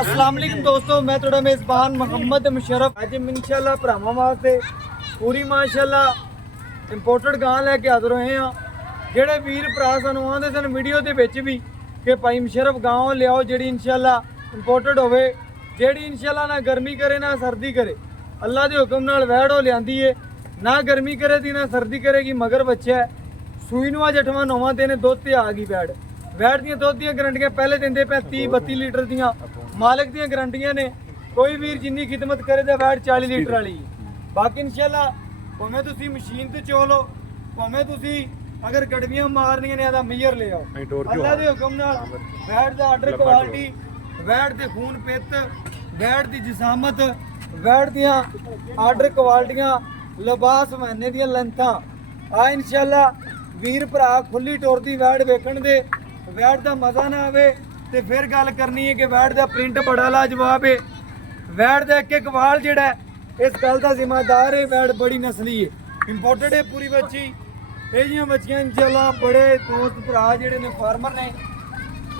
अस्सलाम वालेकुम दोस्तों, मैं थोड़ा मेज़बान मोहम्मद मुशर्रफ अज इंशाल्लाह भरावां वास्ते पूरी माशाल्लाह इंपोर्टेड गां लैके हाज़र होए हैं। जेड़े वीर भरा सानू आंदे सन वीडियो दे विच भी कि भाई मुशर्रफ गां लियाओ जेड़ी इंशाल्लाह इंपोर्टेड होवे, जेड़ी इंशाल्लाह ना गर्मी करे ना सर्दी करे, अल्लाह के हुक्म नाल वैड़ हो लियांदी है, ना गर्मी करेगी ना सर्दी करेगी, मगर बच्चा है सूई नूं अज 8वां 9वां दिन दुध ते आ गई वैड़। वैड़ दी दुध दी गारंटियां पहले देंदे पे 30-32 लीटर दियां मालिक दी गारंटियां ने। कोई वीर जिन्नी खिदमत करे तो वैड़ 40 लीटर वाली। बाकी इंशाल्लाह भावें तुसीं मशीन ते चो लो, भावें तुसीं अगर गड़वियां मारनियां ने तां मीयर ले आओ, अल्लाह दे हुक्म नाल। वैड़ दा आर्डर क्वालिटी, वैड़ दे खून पित, वैड़ दी जिसामत, वैड़ दियां आर्डर क्वालिटियां, लिबास महीने दियां लंथां आ इंशाल्लाह वीर भरा खुली टोरदी वैड़ वेखण दे। वैड़ का मज़ा ना आवे तो फिर गल करनी है कि वैड़ का प्रिंट बड़ा लाजवाब है। वैड़ का एक वाल जोड़ा इस गल का जिम्मेदार है। वैड़ बड़ी नस्ली है, इंपोर्टेड है पूरी बच्ची। ये बच्चियां इंशाल्लाह बड़े दोस्त भरा जोड़े ने फार्मर ने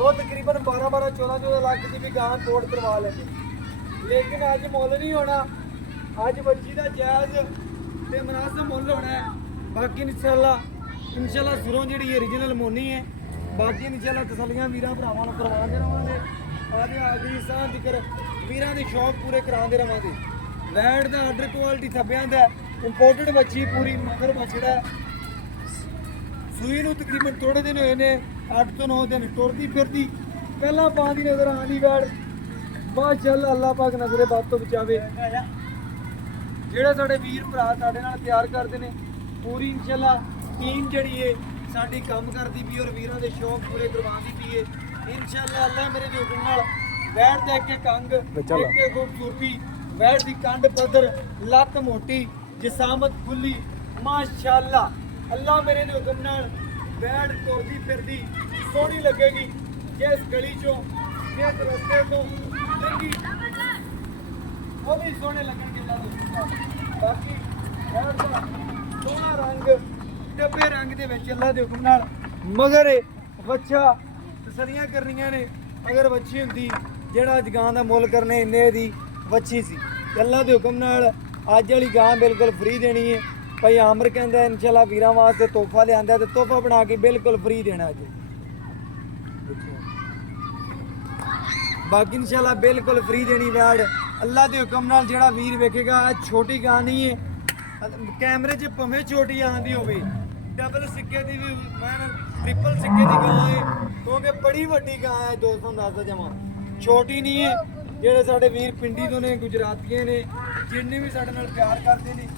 वो तकरीबन 12-14 लाख की भी गां तोड़ करवा लेंगे, लेकिन अज मुल नहीं होना। अज बच्ची का जायज़ तो मुनासिब मुल होना है। बाकी इंशाल्लाह सुरों जी ओरिजिनल मोनी है। बाकी इंशाल्लाह तसलियां वीरां भरावां नूं करवांदे रहांगे। आज आखिरी साह तिकर वीरां दे शौक पूरे करांदे रहांगे। वैड़ दा आर्डर क्वालिटी थब्बियां दा इंपोर्टेड बच्ची पूरी मगर बछड़ा सूई नूं तकरीबन थोड़े दिन होए ने, 8 ਤੋਂ 9 दिन टुरदी फिरदी पहला पांदी नजर आंदी वैड़। माशाअल्लाह अल्लाह पाक नजरे बद तो बचावे। जेड़े साडे वीर भरा साडे नाल प्यार करदे ने, पूरी इंशाल्लाह टीम जिहड़ी है साडी काम करदी पई और वीरां दे शौक पूरे करवांदी पई है इंशाल्लाह। अल्लाह मेरे दे हुक्म नाल वैड़ दा एक अंग, एक खूबसूरती, वैड़ दी कंड पद्धर, लत्त मोटी, जिसामत खुली, माशाअल्लाह। अल्लाह मेरे दे हुक्म नाल वैड़ तुरदी फिरदी सोहनी लगेगी। जिस गली चों जिस रस्ते तो लंघी वो भी सोहने लगणगे अल्लाह दे हुक्म नाल। बाकी वैड़ दा सोहना रंग डब्बे रंग दे विच अल्लाह दे हुक्म नाल मगर बच्चा तसलियां करनियां ने। अगर बच्ची हुंदी जेड़ा अज गां दा मुल करने इन्ने दी बच्ची सी, अल्लाह दे हुक्म नाल अज वाली गां बिल्कुल फ्री देनी है। भाई आमर कहंदा इंशाल्लाह वीरां वास्ते तोहफा लिआंदा ते तोहफा बना के बिल्कुल फ्री देना अज। बाकी इंशाल्लाह बिल्कुल फ्री देनी वैड़ अल्लाह दे हुक्म नाल। जेड़ा वीर वेखेगा छोटी गां नहीं है, कैमरे च भावें छोटी आंदी होवे, डबल सिक्के की भी ट्रिपल सिक्के की गां है, क्योंकि बड़ी वड्डी गां है। दोस्तों दस जमा छोटी नहीं है। जेडे साडे वीर पिंडी तो ने, गुजरातियां ने, जिन्ने भी साडे नाल प्यार करते हैं,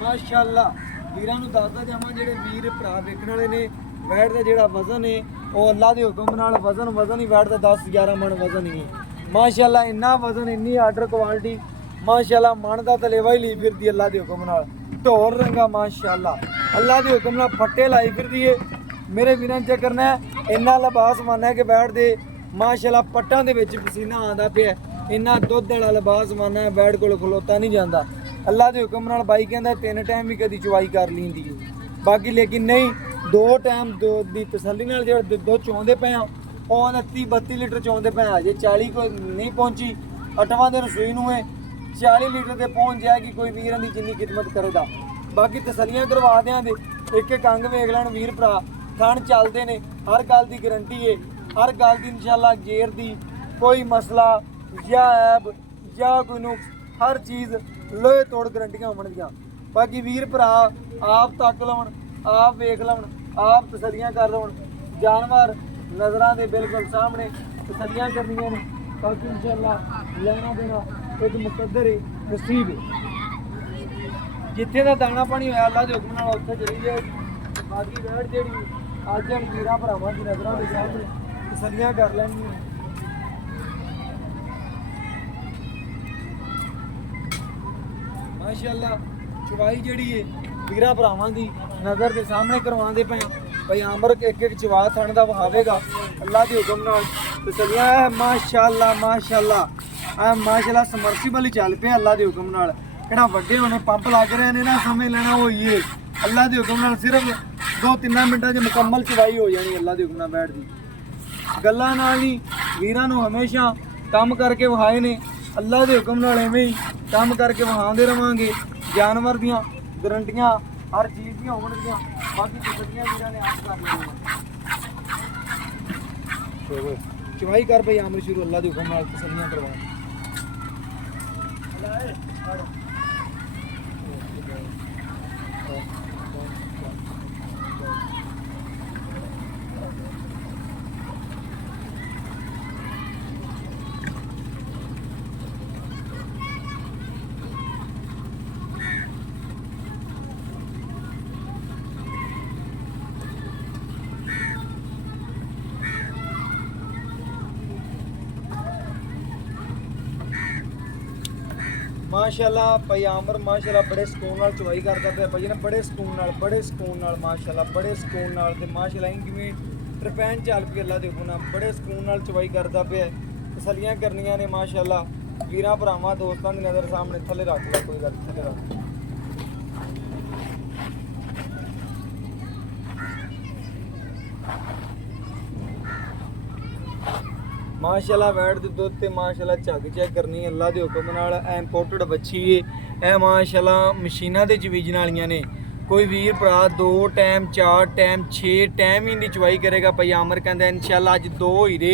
माशाअल्लाह वीरां नूं दसदा जावां जेडे वीर भरा वेखण वाले ने। वैड़ का जेड़ा वजन है वो अल्लाह के हुक्म नाल वजन ही वैड़ का 10-11 मन वजन ही है। माशाअल्लाह इन्ना वजन, इन्नी आर्डर क्वालिटी, माशाअल्लाह मन का तलेवा ही ली फिरदी अल्लाह के हुक्म नाल। ढोर रंगा माशाअल्लाह अल्लाह के हुक्म नाल फट्टे लाई फिरदी है। मेरे वीरां चेक करना है इन्ना लिबास माना है कि वैड़ दे माशाअल्लाह पट्टां दे विच पसीना आंदा पिया। इन्ना दुध वाला लिबास माना है, वैड़ कोल खलोता नहीं जाता। अल्लाह के हुक्म नाल बाई कहंदा 3 टाइम भी कदी चवाई कर लैंदी है। बाकी लेकिन नहीं 2 टाइम दुध दी तसल्ली नाल जो दुध चोंदे पे आ 29-32 लीटर चोंदे पे। अजे 40 को नहीं पहुंची, 8वां दिन सूई नूं है, 40 लीटर ते पहुंच जाएगी कोई वीरां दी जिन्नी खिदमत करेगा। बाकी तसलियां करवा देंगे, एक अंग वेख लैण वीर भरा, थण चलते ने, हर गल की गारंटी है, हर गल की इंशाल्लाह गेर दी कोई मसला या ऐब या कोई नुक्स, हर चीज़ लोहे तोड़ गारंटियां होणगियां। बाकी वीर भरा आप तक लवन, आप वेख लवन, आप तसलियां कर लवन, जानवर नज़रां दे बिल्कुल सामने तसलियां करनियां ने। बाकी इंशाल्लाह लेना देना एक मुकद्दर है, नसीब है। जिथे का दाना पानी होया अल्लाह के हुक्म नाल उत्थे चली जाए। बाकी वैड़ जेहड़ी अज वीरां भरावां दी नज़रां दे सामने तसलियां कर लैणियां। माशाअल्लाह चवाई जिहड़ी है वीरां भरावां दी नज़र के सामने करवांदे पे। भाई आमर एक चवा थण दा वहावेगा अल्लाह के हुक्म नाल तसलियां है। माशाअल्लाह माशाअल्लाह समर्सिबल ही चल पे अल्लाह के हुक्म नाल। किहड़ा वड्डे होने पंप लग रहे हैं ना, समझ लेना हो ही अल्लाह के हुक्म नाल सिर्फ 2-3 मिनटां च मुकम्मल चवाई हो जानी अल्लाह के हुक्म नाल। बैठ दी गल्लां नाल नहीं ਵੀਰਾਂ ਨੂੰ ਹਮੇਸ਼ਾ ਕੰਮ ਕਰਕੇ ਵਿਖਾਏ ਨੇ। ਅੱਲਾ ਦੇ ਹੁਕਮ ਨਾਲ ਐਵੇਂ ਹੀ ਕੰਮ ਕਰਕੇ ਵਿਖਾਉਂਦੇ ਰਵਾਂਗੇ। ਜਾਨਵਰ ਦੀਆਂ ਗਰੰਟੀਆਂ ਹਰ ਚੀਜ਼ ਦੀਆਂ ਹੋਣਗੀਆਂ। ਬਾਕੀ ਤਸੱਲੀਆਂ ਵੀਰਾਂ ਨੇ ਆਪ ਕਰ ਲੈਣੀਆਂ। ਚਵਾਈ ਕਰ ਭਈ ਆਮਰ ਸ਼ੁਰੂ ਅੱਲਾ ਦੇ ਹੁਕਮ ਨਾਲ ਤਸੱਲੀਆਂ ਕਰਵਾ। माशाल्लाह भाई आमर माशाल्लाह बड़े सुकून नाल चवाई करता पे भाई ने बड़े सुकून नाल माशाल्लाह बड़े सुकून नाल ते माशाल्लाह किवें तरपैन चल पई अल्लाह दे हुकम नाल बड़े सुकून नाल चवाई करता पे तसलियां करनियां ने माशाल्लाह। वीरां भरावां दोस्तां दी नज़र सामने थले रख ला कोई गल थले रख माशाल्लाह। वैट दे दुध ते माशाल्लाह झग चेक करनी अल्लाह दे हुकम नाल। ए इंपोर्टेड बच्ची है ए माशाल्लाह मशीनां दे चवीजन वालियां ने। कोई वीर भरा 2 टाइम 4 टाइम 6 टाइम ही चवाई करेगा। भाई आमर कहंदा इंशाल्लाह अज 2 हीरे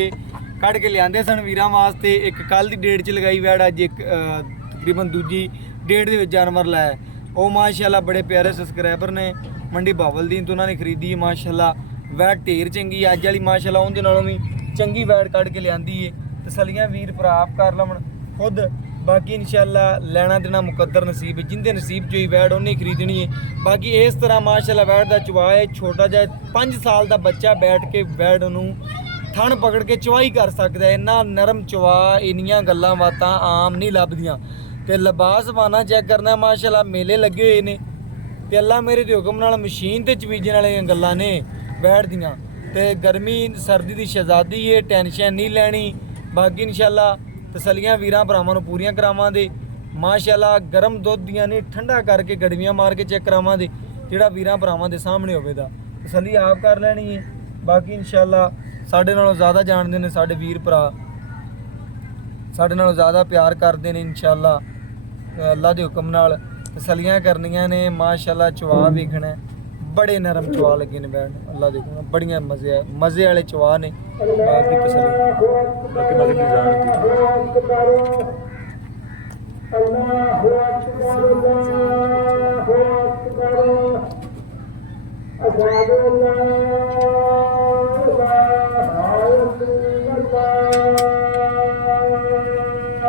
कढ़ के लियाते सन वीरां वास्ते। एक कल दी डेट च लगाई वैट, अज एक तकरीबन दूजी डेट दे विच जानवर लाया। वो माशाल्लाह बड़े प्यारे सबसक्राइबर ने मंडी बावलदीन तो उन्होंने खरीदी माशाल्लाह। वैट ढेर चंगी अज वाली माशाल्लाह उहदे नालों भी चंगी वैट कढ़ के लियांदी है। तसलियां वीर भरा आप कर लवन खुद। बाकी इंशाल्लाह लेना देना मुकद्दर नसीब है, जिंदे नसीब जो ही वैट उन्हें खरीदनी है। बाकी इस तरह माशाल्लाह वैट का चवा है छोटा जिहा 5 साल का बच्चा बैठ के वैट नूं थण पकड़ के चवाई कर सकता है। इन्ना नरम चवा, इन्नियां गल्लां बातां आम नहीं लभदियां। ते लिबास बाना चेक करना माशाल्लाह मेले लगे हुए ने ते अल्लाह मेरे दे हुकम नाल मशीन ते चवीजन वालियां गल्लां ने वैट दियां। ते गर्मी सर्दी की शहजादी है, टेंशन नहीं लैनी। बाकी इंशाल्लाह तसलियां वीरां भरावां नूं पूरियां करावांगे माशाल्लाह। गर्म दुध दियां नहीं ठंडा करके गड़वियां मार के चेक करावांगे जिहड़ा वीरां भरावां दे सामने होवेगा। तसली आप कर लैनी है। बाकी इंशाल्लाह साडे नालों ज़्यादा जानते हैं साडे वीर भरा, साडे नालों ज़्यादा प्यार करते हैं इंशाल्लाह। अल्लाह दे हुकम नाल तसलियां करनियां ने माशाल्लाह। चवा वेखना बड़े नरम चवा लगे ने बैठ अल्लाह दे हुकम बड़ियां मज़े वाले चवा ने। बाकी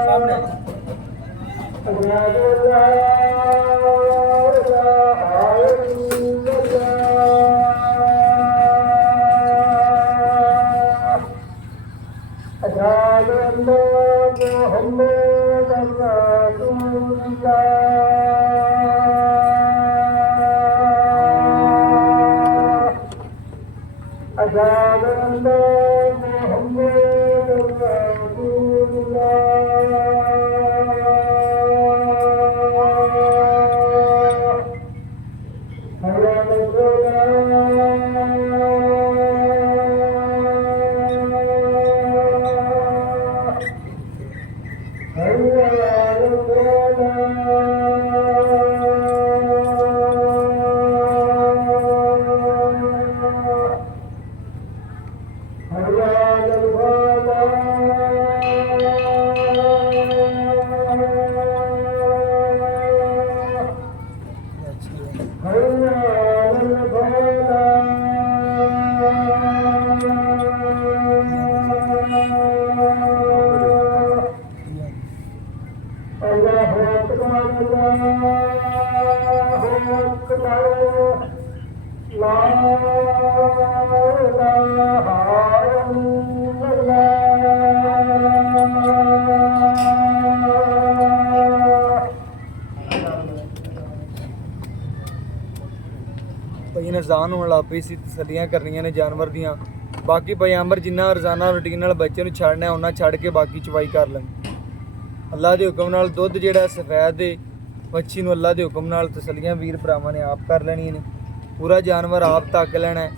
सामने भाई ने जान होने लग पई सी तसलियां करनियां ने जानवर दियां। बाकी भाई आंबर जिन्ना रोजाना रूटीन नाल बच्चे नूं छड़ना उन्ना छड़ के बाकी चवाई कर लेंगे अल्लाह दे हुकम नाल। दुध जिहड़ा सफेद है मच्छी नूं अल्लाह दे हुकम नाल तसलियां वीर भरावां ने आप कर लैणियां ने। पूरा जानवर आप तक लेना है,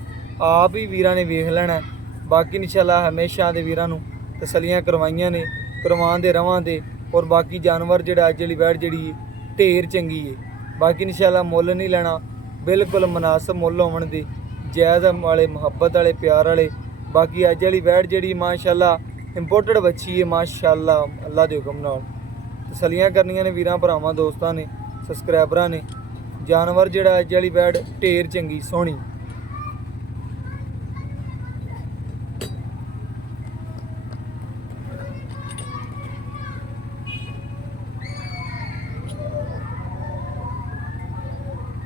आप ही वीरां ने वेख लेना है। बाकी इंशाल्लाह हमेशा दे वीरां नूं तसलियां करवाइयां ने, करवाते रवांगे। और बाकी जानवर जिहड़ा अज वाली वैड़ जिहड़ी ढेर चंगी है। बाकी इंशाअल्लाह मुੱਲ नहीं लेना, बिल्कुल मुनासिब मुੱਲ होवन दे, जायज़ वाले, मुहब्बत वाले, प्यार वाले। बाकी अज वाली वैड़ जिहड़ी माशाअल्लाह इंपोर्टेड बच्ची है माशाअल्लाह, अल्लाह के हुक्म नाल तसलियां करनियां ने वीरां भरावां दोस्तां ने, सबसक्राइबरां ने। जानवर जिहड़ा अज वाली वैड़ ढेर चंगी सोहनी।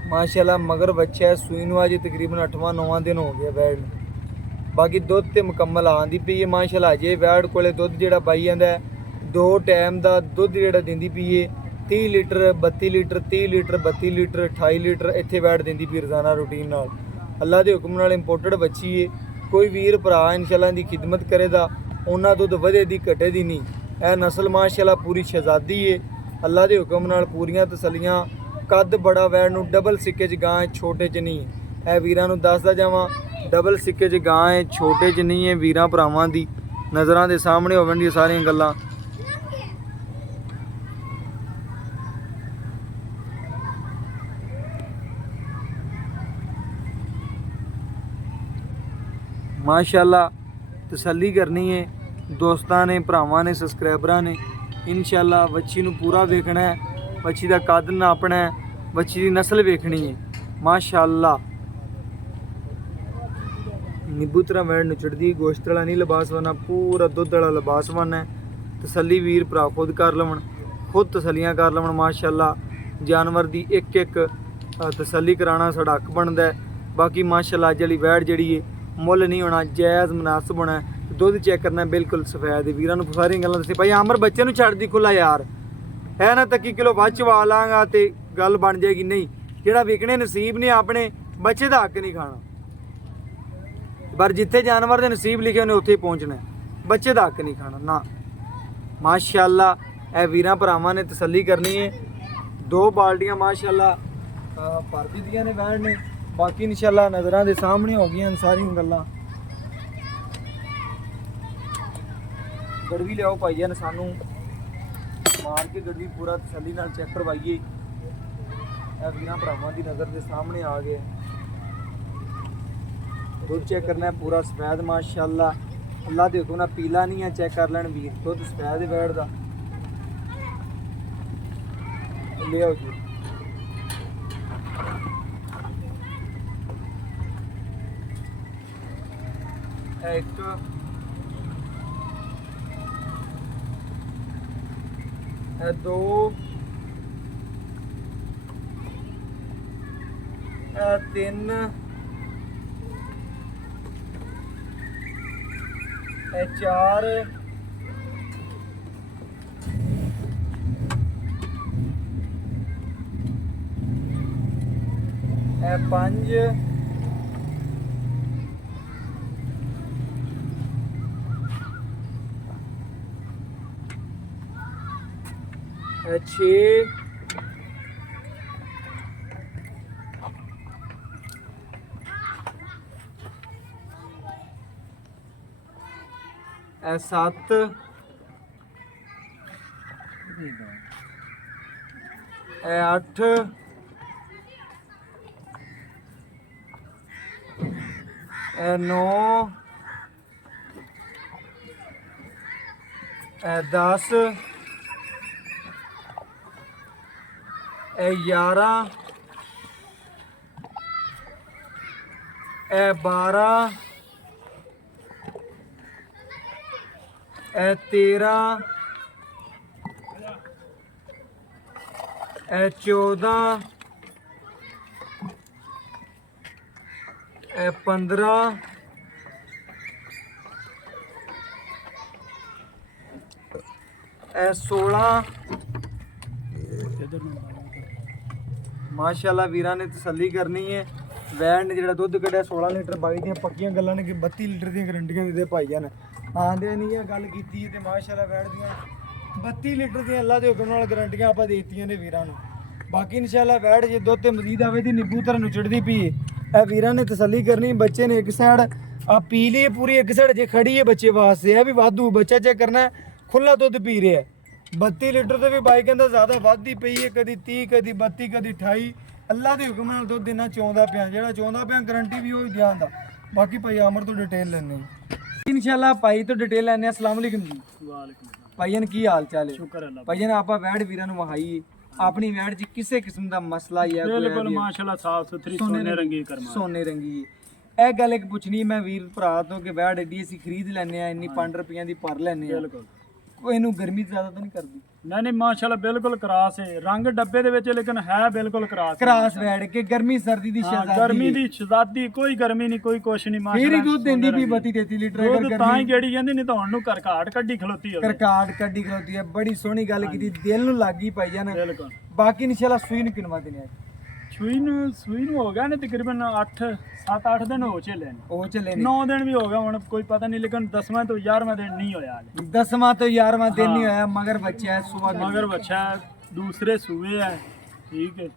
माशाअल्लाह मगर बच्चा है, सूई नूं अज तकरीबन 8वां 9वां दिन हो गया वैड़ नूं। बाकी दुध तो मुकम्मल आंदी पई है माशाअल्लाह। अजे वैड़ कोले दुध जिहड़ा पाई जांदा है, 2 टाइम का दुध जिहड़ा दिंदी पई है 30 litre 32 litre 30 litre 32 litre 28 litre इत्थे वैड़ दिंदी पई रोज़ाना रूटीन नाल। अल्लाह के हुक्म नाल इंपोर्टेड बच्ची है। कोई वीर भरा इंशाअल्लाह दी खिदमत करेगा, उन्हां दुध वधे दी घटे दी नहीं। यह नस्ल माशाअल्लाह पूरी शहजादी है। अल्लाह के हुक्म नाल पूरियां तसलियां, कद बड़ा वैड़ नूं, डबल सिक्के च गां है, छोटे च नहीं है। यह वीरां नूं दसदा जावां, डबल सिक्के च गां है, छोटे च नहीं है। वीरां भरावां दी नज़रां दे सामने होवन दी सारियां गल्लां। माशाअल्लाह तसल्ली करनी है दोस्तां ने, भरावां ने, सबसक्राइबरां ने। इंशाअल्लाह बच्ची नूं पूरा वेखना है, बच्ची का कद नापना है, बच्ची की नस्ल वेखनी है माशाअल्लाह। नींबू तरह वैड़ नुचड़दी, गोश्त वाला नहीं लिबास बनना, पूरा दुध वाला लिबास बनना है। तसल्ली वीर भरा खुद कर लवन, खुद तसलियां कर लवन माशाअल्लाह। जानवर की एक एक तसल्ली कराना साडा हक बनता है। बाकी माशाअल्लाह अज वाली वैड़ जिहड़ी है मुੱਲ नहीं होना, जायज़ मुनासिब होना है। दुध चेक करना बिल्कुल सफेद। वीरां नूं सारियां गल्लां दस्सी भाई आमर बच्चे नूं छड्ड दी खुला यार, है ना तक्की किलो वध चवा लांगा तो गल बन जाएगी। नहीं, जिहड़ा विकने नसीब ने अपने बच्चे का हक नहीं खाना, पर जिथे जानवर के नसीब लिखे उन्हें उत्थे पहुँचना है, बच्चे का हक नहीं खाना ना। माशाअल्लाह ए वीरां भरावां ने तसल्ली करनी है। 2 बाल्टियां माशाअल्लाह भर दित्तियां ने वैड़ ने। बाकी इंशाअल्लाह नज़रां दे सामने हो गई सारियां गल्लां। गड़वी लियाओ भाईया ने सानू मार के गड़वी पूरा तसल्ली नाल चेक करवाइए। वीरां भरावां दी नज़र के सामने आ गए। दुध चेक करना है पूरा सफेद माशाअल्लाह। अल्लाह दे हुक्म नाल पीला नहीं है, चेक कर लैन वीर, दुध सफेद वैड़ दा। ले आओ जी। एक दो तीन 4 5 6 7 8 9 10 11 12 13 14 15 16 माशाअल्लाह वीरां ने तसल्ली करनी है। वैन ने जो दुध कढ़िया 16 लीटर बाई दी पक्कियां गल्लां ने कि 32 लीटर दी गरंटियां दे भाईया ने आंदे नहीं है गल की तो माशाअल्लाह वैन दियां 32 लीटर दी अल्लाह के हुक्म नाल गरंटियां आप देतियां ने वीरां नूं। बाकी इंशाअल्लाह वैन जे दुध ते मजीद आवे दी नींबू तरह नुचड़दी पई है। वीरां ने तसल्ली करनी, बच्चे ने एक साइड ਆ ਪੀ ਲਈ ਪੂਰੀ ਇੱਕ ਸਾਈਡ ਜੇ ਖੜੀ ਹੈ ਬੱਚੇ ਵਾਸਤੇ ਇਹ ਵੀ ਵਾਧੂ ਬੱਚਾ ਚੈੱਕ ਕਰਨਾ ਹੈ, ਖੁੱਲਾ ਦੁੱਧ ਪੀ ਰਿਹਾ 32 ਲੀਟਰ ਤੇ ਵੀ ਬਾਈ ਕਹਿੰਦਾ ਜ਼ਿਆਦਾ ਵੱਧਦੀ ਪਈ ਹੈ, ਕਦੀ 30 ਕਦੀ 32 ਕਦੀ 28 ਅੱਲਾ ਦੇ ਹੁਕਮ ਨਾਲ ਦੁੱਧ ਦੇਣਾ ਚਾਹੁੰਦਾ ਪਿਆ, ਜਿਹੜਾ ਚਾਹੁੰਦਾ ਪਿਆ ਗਾਰੰਟੀ ਵੀ ਉਹ ਹੀ ਦਿਆਂਦਾ। ਬਾਕੀ ਭਾਈ ਆਮਰ ਤੋਂ ਡਿਟੇਲ ਲੈਣੇ ਇਨਸ਼ਾਅੱਲਾ ਭਾਈ ਤੋਂ ਡਿਟੇਲ ਲੈਣੇ। अस्सलाम वालेकुम जी। ਵਾਲੇਕੁਮ ਸਲਾਮ। ਭਾਈਆਂ ਕੀ ਹਾਲ ਚਾਲ ਹੈ? ਸ਼ੁਕਰ ਅੱਲਾਹ। ਭਾਈਆਂ ਆਪਾਂ ਵੈੜ ਵੀਰਾਂ ਨੂੰ ਵਹਾਈ ਆਪਣੀ ਵੈੜ 'ਚ ਕਿਸੇ ਕਿਸਮ ਦਾ ਮਸਲਾ ਜਾਂ ਕੋਈ ਬਿਲਕੁਲ ਮਾਸ਼ਾਅੱਲਾ ਸਾਫ ਸੁਥਰੀ ਸੋਨੇ ਰੰਗੀ ਕਰਮਾ। ਸੋਨੇ ਰੰਗੀ ਇਹ ਗੱਲ ਇੱਕ ਪੁੱਛਣੀ ਮੈਂ ਵੀਰ ਭਰਾ ਤੋਂ ਕਿ ਵੈੜ ਏਡੀ ਅਸੀਂ ਖਰੀਦ ਲੈਨੇ ਆ ਇੰਨੀ 5 ਰੁਪਈਆਂ ਦੀ ਪਰ ਲੈਨੇ ਆ, ਬਿਲਕੁਲ ਕੋਈ ਇਹਨੂੰ ਗਰਮੀ ਜ਼ਿਆਦਾ ਤਾਂ ਨਹੀਂ ਕਰਦੀ? ਨਹੀਂ ਮਾਸ਼ਾਅੱਲਾ ਬਿਲਕੁਲ ਕਰਾਸ ਹੈ, ਰੰਗ ਡੱਬੇ ਦੇ ਵਿੱਚ ਲੇਕਿਨ ਹੈ ਬਿਲਕੁਲ ਕਰਾਸ। ਕਰਾਸ ਵੈੜ ਕੇ ਗਰਮੀ ਸਰਦੀ ਦੀ ਸ਼ਹਿਜ਼ਾਦੀ ਗਰਮੀ ਦੀ ਸ਼ਹਿਜ਼ਾਦੀ, ਕੋਈ ਗਰਮੀ ਨਹੀਂ ਕੋਈ ਕੁਛ ਨਹੀਂ ਫਿਰ ਹੀ ਮਾਸ਼ਾਅੱਲਾ। ਦੁੱਧ ਦਿੰਦੀ ਵੀ 32 33 ਲੀਟਰ ਅਗਰ ਦੁੱਧ ਤਾਂ ਹੀ ਜਿਹੜੀ ਜਾਂਦੀ ਨਹੀਂ ਤਾਂ ਹੁਣ ਨੂੰ ਘਾਟ ਕੱਢੀ ਖਲੋਤੀ ਹੋਵੇ। ਕਰਕਾਟ ਕੱਢੀ ਖਲੋਤੀ ਹੈ, ਬੜੀ ਸੋਹਣੀ ਗੱਲ ਕੀਤੀ, ਦਿਲ ਨੂੰ ਲੱਗੀ ਭਾਈ ਜਾਨ। ਬਿਲਕੁਲ। ਬਾਕੀ ਇਨਸ਼ਾਅੱਲਾ ਸੂਈ ਨੂੰ ਕਿਨਵਾ ਦੇਣੇ ਆ? ਸੂਈ ਨੂੰ ਹੋ ਗਿਆ ਨੇ ਤਕਰੀਬਨ 7-8 ਦਿਨ ਹੋ ਚੱਲੇ ਨੇ, ਉਹ ਚੱਲੇ ਨੇ 9 ਦਿਨ ਵੀ ਹੋ ਗਿਆ ਹੁਣ ਕੋਈ ਪਤਾ ਨਹੀਂ, ਲੇਕਿਨ 10ਵਾਂ ਤੋਂ 11ਵਾਂ ਦਿਨ ਨਹੀਂ ਹੋਇਆ ਹਾਲੇ। 10ਵਾਂ ਤੋਂ 11ਵਾਂ ਦਿਨ ਨਹੀਂ ਹੋਇਆ, ਮਗਰ ਬੱਚਾ ਹੈ ਸੁਬਾ ਮਗਰ ਬੱਚਾ ਦੂਸਰੇ ਸੂਏ ਹੈ, ਠੀਕ ਹੈ।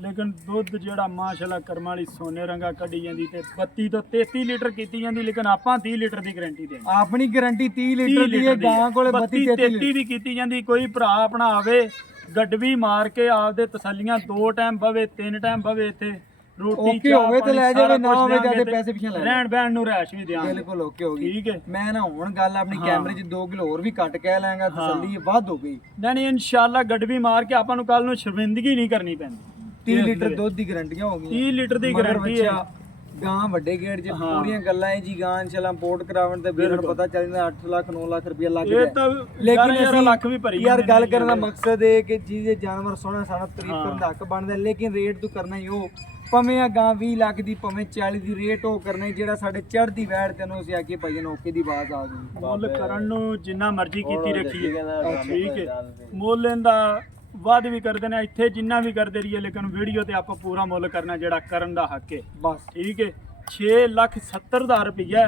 ਲੇਕਿਨ ਦੁੱਧ ਜਿਹੜਾ ਮਾਸ਼ਾਅੱਲਾ ਕਰਮ ਵਾਲੀ ਸੋਨੇ ਰੰਗਾ ਕੱਢੀ ਜਾਂਦੀ ਤੇ 32 ਤੋਂ 33 ਲੀਟਰ ਕੀਤੀ ਜਾਂਦੀ, ਲੇਕਿਨ ਆਪਾਂ 30 ਲੀਟਰ ਦੀ ਗਾਰੰਟੀ ਦੇਣੀ। ਆਪਣੀ ਗਾਰੰਟੀ 30 ਲੀਟਰ ਦੀ ਹੈ, ਗਾਂ ਕੋਲੇ 32 33 ਦੀ ਕੀਤੀ ਜਾਂਦੀ। ਕੋਈ ਭਰਾ ਆਪਣਾ ਆਵੇ ਗੱਡਵੀ ਮਾਰ ਕੇ ਆਪਦੇ ਤਸੱਲੀਆਂ 2 ਟਾਈਮ ਬਵੇ 3 ਟਾਈਮ ਬਵੇ, ਇੱਥੇ ਰੋਟੀ ਓਕੇ ਹੋਵੇ ਤੇ ਲੈ ਜਾਵੇ, ਨਾ ਹੋਵੇ ਤੇ ਪੈਸੇ ਪਿੱਛੇ ਲੈ ਰਹਿਣ ਬਹਿਣ ਨੂੰ ਰਹਿਸ਼ ਵੀ ਦਿਆਂਗੇ। ਬਿਲਕੁਲ ਓਕੇ ਹੋ ਗਈ। ਠੀਕ ਹੈ। ਮੈਂ ਨਾ ਹੁਣ ਗੱਲ ਆਪਣੀ ਕੈਮਰੇ 'ਚ 2 ਕਿਲੋ ਹੋਰ ਵੀ ਕੱਟ ਕਹਿ ਲਾਂਗਾ, ਤਸੱਲੀ ਵੱਧ ਹੋ ਗਈ। ਨਹੀਂ ਇਨਸ਼ਾਅੱਲਾ ਗੱਡਵੀ ਮਾਰ ਕੇ ਆਪਾਂ ਨੂੰ ਕੱਲ ਨੂੰ ਸ਼ਰਮਿੰਦਗੀ ਨਹੀਂ ਕਰਨੀ ਪੈਂਦੀ। 30 ਲੀਟਰ ਦੁੱਧ ਦੀ ਗਾਰੰਟੀਆਂ ਹੋ ਗਈਆਂ, 30 ਲੀਟਰ ਦੀ ਗਾਰੰਟੀ ਹੈ। ਗਾਂ ਵੱਡੇ ਗੇੜ 'ਚ ਪੂਰੀਆਂ ਗੱਲਾਂ ਹੈ ਜੀ। ਗਾਂ ਇਨਸ਼ਾਅੱਲਾ ਇੰਪੋਰਟ ਕਰਾਉਣ ਤੇ ਵੀਰਾਂ ਨੂੰ ਪਤਾ ਚੱਲ ਜਾਂਦਾ 8 ਲੱਖ 9 ਲੱਖ ਰੁਪਇਆ ਲੱਗ ਇਹ ਤਾਂ ਲੇਕਿਨ 11 ਲੱਖ ਵੀ ਭਰੀ ਯਾਰ ਗੱਲ ਕਰਨ ਦਾ ਮਕਸਦ ਇਹ ਕਿ ਜਿਹਦੇ ਜਾਨਵਰ ਸੋਹਣਾ ਸਾਡਾ ਤਾਰੀਫ ਕਰਨ ਦਾ ਹੱਕ ਬਣਦਾ, ਲੇਕਿਨ ਰੇਟ ਤੂੰ ਕਰਨਾ ਹੀ ਉਹ ਭਾਵੇਂ ਆ ਗਾਂ 20 ਲੱਖ ਦੀ ਭਾਵੇਂ 40 ਦੀ ਰੇਟ ਉਹ ਕਰਨਾ ਹੀ ਜਿਹੜਾ ਸਾਡੇ ਚੜ੍ਹਦੀ ਵੈੜ ਤੈਨੂੰ ਅਸੀਂ ਆਕੇ ਭਾਈ ਨੂੰ ਓਕੇ ਦੀ ਆਵਾਜ਼ ਆ ਗਈ। ਮੁੱਲ ਕਰਨ ਨੂੰ ਜਿੰਨਾ ਮਰਜ਼ੀ ਕੀਤੀ ਰੱਖੀਏ, ਠੀਕ ਹੈ। ਮੁੱਲ ਇਹਦਾ ਵੱਧ ਵੀ ਕਰਦੇ ਨੇ ਇੱਥੇ ਜਿੰਨਾ ਵੀ ਕਰਦੇ ਰਹੀਏ, ਲੇਕਿਨ ਵੀਡੀਓ ਤੇ ਆਪਾਂ ਪੂਰਾ ਮੁੱਲ ਕਰਨਾ ਜਿਹੜਾ ਕਰਨ ਦਾ ਹੱਕ ਹੈ ਬਸ, ਠੀਕ ਹੈ। 6,70,000 ਰੁਪਈਆ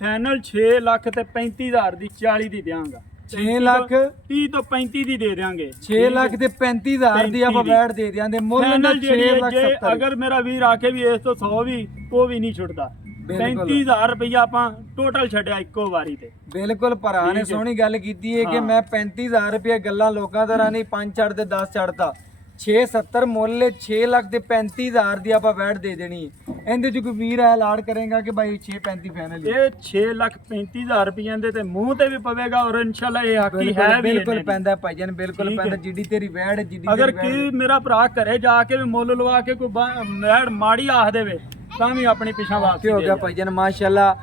ਫਾਈਨਲ, 6 ਲੱਖ ਤੇ 35,000 ਦੀ 40 ਦੀ ਦਿਆਂਗਾ। 6 ਲੱਖ 30 ਤੋਂ 35 ਦੀ ਦੇ ਦਿਆਂਗੇ। 6 ਲੱਖ ਤੇ 35,000 ਦੀ ਆਪਾਂ ਵੈੜ ਦੇ ਦਿਆਂਗੇ। ਮੁੱਲ ਨਾ 6 ਲੱਖ 70। ਅਗਰ ਮੇਰਾ ਵੀਰ ਆਕੇ ਵੀ ਇਸ ਤੋਂ 100 ਵੀ ਉਹ ਵੀ ਨਹੀਂ ਛੁੱਟਦਾ। 35,000 ਰੁਪਈਆ ਆਪਾਂ ਟੋਟਲ ਛੱਡਿਆ ਇੱਕੋ ਵਾਰੀ ਤੇ। ਬਿਲਕੁਲ ਭਰਾ ਨੇ ਸੋਹਣੀ ਗੱਲ ਕੀਤੀ ਹੈ ਕਿ ਮੈਂ 35,000 ਰੁਪਏ ਗੱਲਾਂ ਲੋਕਾਂ ਤਰ੍ਹਾਂ ਨਹੀਂ 5 ਛੱਡ ਤੇ 10 ਛੱਡਦਾ। 670 ਮੁੱਲ 6 ਲੱਖ ਤੇ 35,000 ਦੀ ਆਪਾਂ ਵੈਟ ਦੇ ਦੇਣੀ। ਇਹਦੇ ਚ ਕੋਈ ਵੀਰ ਹੈ ਲਾੜ ਕਰੇਗਾ ਕਿ ਭਾਈ 635 ਫਾਈਨਲ ਇਹ 6,35,000 ਰੁਪਈਆਂ ਦੇ ਤੇ ਮੂੰਹ ਤੇ ਵੀ ਪਵੇਗਾ ਔਰ ਇਨਸ਼ਾਅੱਲਾ ਇਹ ਹੱਕੀ ਹੈ ਵੀ ਬਿਲਕੁਲ ਪੈਂਦਾ ਭਾਈਜਾਨ, ਬਿਲਕੁਲ ਪੈਂਦਾ। ਜਿੱਡੀ ਤੇਰੀ ਵੈਟ ਜਿੱਡੀ ਅਗਰ ਕੀ ਮੇਰਾ ਭਰਾ ਘਰੇ ਜਾ ਕੇ ਵੀ ਮੁੱਲ ਲਵਾ ਕੇ ਕੋਈ ਵੈਟ ਮਾੜੀ ਆਖ ਦੇਵੇ ਤਾਂ ਵੀ ਆਪਣੀ ਪਿਛਾ ਵਾਪਸ ਹੋ ਗਿਆ ਭਾਈਜਾਨ। ਮਾਸ਼ਾਅੱਲਾ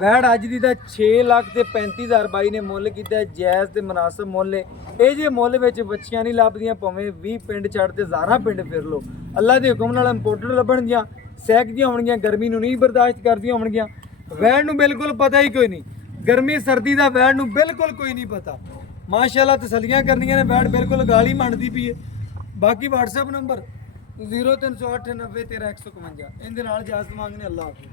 ਵੈੜ ਅੱਜ ਦੀ ਤਾਂ 6 ਲੱਖ ਤੇ 35,000 ਬਾਈ ਨੇ ਮੁੱਲ ਕੀਤਾ, ਜਾਇਜ਼ ਤੇ ਮੁਨਾਸਬ ਮੁੱਲ ਹੈ। ਇਹ ਜੇ ਮੁੱਲ ਵਿੱਚ ਬੱਚੀਆਂ ਨਹੀਂ ਲੱਭਦੀਆਂ, ਭਾਵੇਂ 20 ਪਿੰਡ ਛੱਡ ਤੇ ਹਜ਼ਾਰਾਂ ਪਿੰਡ ਫਿਰ ਲੋ, ਅੱਲਾ ਦੇ ਹੁਕਮ ਨਾਲ ਇੰਪੋਰਟਡ ਲੱਭਣਗੀਆਂ, ਸਹਿਕਦੀਆਂ ਹੋਣਗੀਆਂ, ਗਰਮੀ ਨੂੰ ਨਹੀਂ ਬਰਦਾਸ਼ਤ ਕਰਦੀਆਂ ਹੋਣਗੀਆਂ। ਵੈੜ ਨੂੰ ਬਿਲਕੁਲ ਪਤਾ ਹੀ ਕੋਈ ਨਹੀਂ, ਗਰਮੀ ਸਰਦੀ ਦਾ ਵੈੜ ਨੂੰ ਬਿਲਕੁਲ ਕੋਈ ਨਹੀਂ ਪਤਾ। ਮਾਸ਼ਾਅੱਲਾ ਤਸੱਲੀਆਂ ਕਰਨੀਆਂ ਨੇ, ਵੈੜ ਬਿਲਕੁਲ ਗਾਲੀ ਮੰਨਦੀ ਪਈ ਹੈ। ਬਾਕੀ WhatsApp ਨੰਬਰ 0308 90 13 151 ਇਹਦੇ ਨਾਲ ਇਜਾਜ਼ਤ ਮੰਗਨੇ। ਅੱਲਾਹ ਹਾਫਿਜ਼।